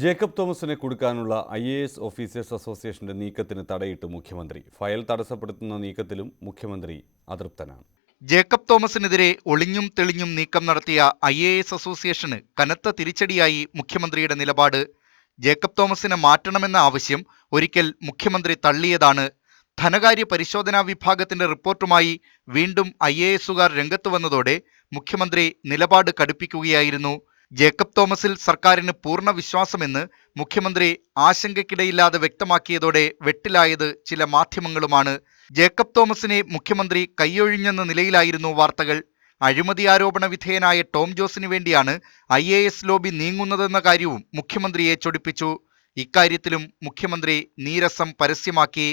Jacob തോമസിനെ കൊടുക്കാനുള്ള IAS officers അസോസിയേഷന്റെ നീക്കത്തിന് തടയിട്ട് മുഖ്യമന്ത്രി. ഫയൽ തടസ്സപ്പെടുത്തുന്ന നീക്കത്തിലും മുഖ്യമന്ത്രി അതൃപ്തനാണ്. ജേക്കബ് തോമസിനെതിരെ ഒളിഞ്ഞും തെളിഞ്ഞും നീക്കം നടത്തിയ IAS അസോസിയേഷന് കനത്ത തിരിച്ചടിയായി മുഖ്യമന്ത്രിയുടെ നിലപാട്. ജേക്കബ് തോമസിനെ മാറ്റണമെന്ന ആവശ്യം ഒരിക്കൽ മുഖ്യമന്ത്രി തള്ളിയതാണ്. ധനകാര്യ പരിശോധനാ വിഭാഗത്തിന്റെ റിപ്പോർട്ടുമായി വീണ്ടും IASകാർ രംഗത്ത് വന്നതോടെ മുഖ്യമന്ത്രി നിലപാട് കടുപ്പിക്കുകയായിരുന്നു. ജേക്കബ് തോമസിൽ സർക്കാരിന് പൂർണ്ണ വിശ്വാസമെന്ന് മുഖ്യമന്ത്രി ആശങ്കയ്ക്കിടയില്ലാതെ വ്യക്തമാക്കിയതോടെ വെട്ടിലായത് ചില മാധ്യമങ്ങളുമാണ്. ജേക്കബ് തോമസിനെ മുഖ്യമന്ത്രി കൈയൊഴിഞ്ഞെന്ന നിലയിലായിരുന്നു വാർത്തകൾ. അഴിമതി ആരോപണ വിധേയനായ ടോം ജോസിന് വേണ്ടിയാണ് IAS ലോബി നീങ്ങുന്നതെന്ന കാര്യവും മുഖ്യമന്ത്രിയെ ചൊടിപ്പിച്ചു. ഇക്കാര്യത്തിലും മുഖ്യമന്ത്രി നീരസം പരസ്യമാക്കി.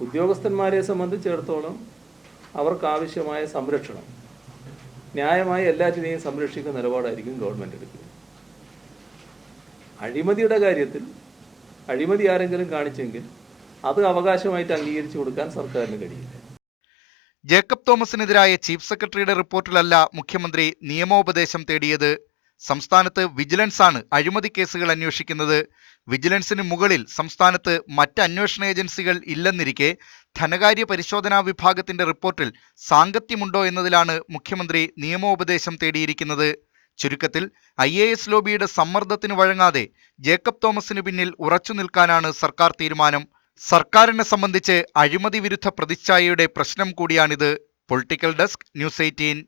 ഉദ്യോഗസ്ഥന്മാരെ സംബന്ധിച്ചിടത്തോളം അവർക്കാവശ്യമായ സംരക്ഷണം ന്യായമായി എല്ലാറ്റിനെയും സംരക്ഷിക്കുന്ന നിലപാടായിരിക്കും ഗവൺമെൻറ് എടുക്കുന്നത്. അഴിമതിയുടെ കാര്യത്തിൽ അഴിമതി ആരെങ്കിലും കാണിച്ചെങ്കിൽ അത് അവകാശമായിട്ട് അംഗീകരിച്ചു കൊടുക്കാൻ സർക്കാരിന് കഴിയില്ല. ജേക്കബ് തോമസിനെതിരായ ചീഫ് സെക്രട്ടറിയുടെ റിപ്പോർട്ടിലല്ല മുഖ്യമന്ത്രി നിയമോപദേശം തേടിയത്. സംസ്ഥാനത്ത് വിജിലൻസ് ആണ് അഴിമതി കേസുകൾ അന്വേഷിക്കുന്നത്. വിജിലൻസിന് മുകളിൽ സംസ്ഥാനത്ത് മറ്റ് അന്വേഷണ ഏജൻസികൾ ഇല്ലെന്നിരിക്കെ ധനകാര്യ പരിശോധനാ വിഭാഗത്തിന്റെ റിപ്പോർട്ടിൽ സാങ്കത്യമുണ്ടോ എന്നതിലാണ് മുഖ്യമന്ത്രി നിയമോപദേശം തേടിയിരിക്കുന്നത്. ചുരുക്കത്തിൽ IAS ലോബിയുടെ സമ്മർദ്ദത്തിന് വഴങ്ങാതെ ജേക്കബ് തോമസിന് പിന്നിൽ ഉറച്ചു നിൽക്കാനാണ് സർക്കാർ തീരുമാനം. സർക്കാരിനെ സംബന്ധിച്ച് അഴിമതി വിരുദ്ധ പ്രതിച്ഛായയുടെ പ്രശ്നം കൂടിയാണിത്. Political desk, news 18.